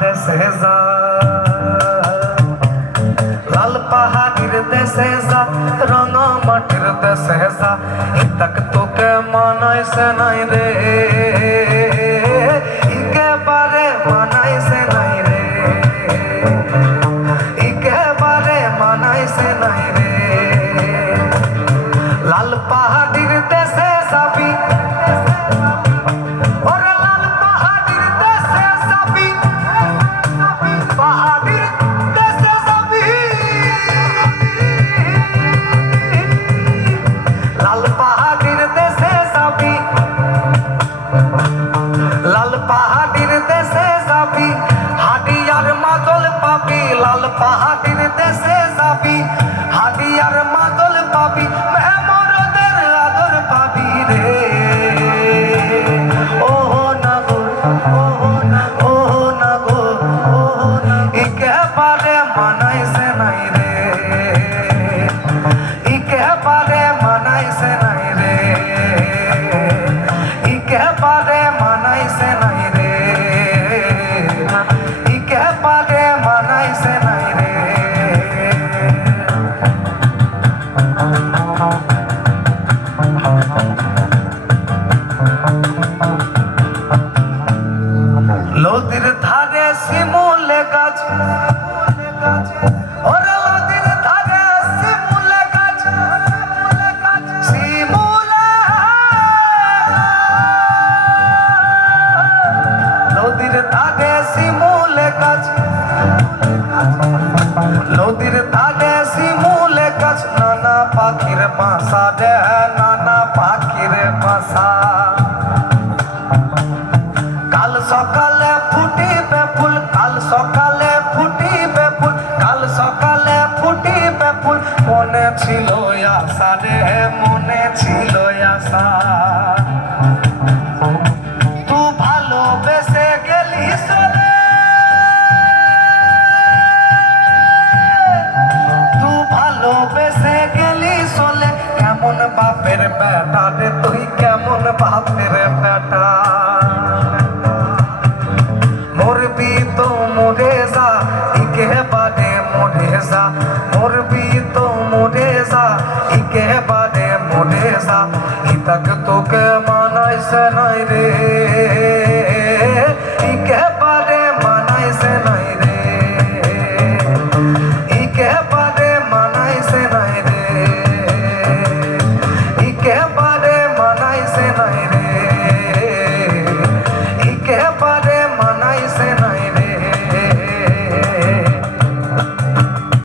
দেশে যা লাল পাহাড়ির দেশে যা রঙ মাটির ইতাক তোকে মানাইছে নাই রে একেবারে মানাইছে নাই রে একেবারে মানাইছে নাই রে লাল পাহাড়ির দেশে মাদল পাবি লাল পাহাড়ির দেশে যাবি। নদীর ধারে শিমুলে গাছ। নানা পাখির বাসা রে নানা পাখির বাসা। ভালোবেসে গেলি তু ভালোবেসে গেলি সলে কেমন বাপের বেটা রে, তুই কেমন বাপের বেটা? মরবি তো মরে যা ইকে বাদে মরে যা। মরবি তো মরে যা ইকে বাদে মরে যা। ইতাক তোকে মানাইছে নাই রে। Christ and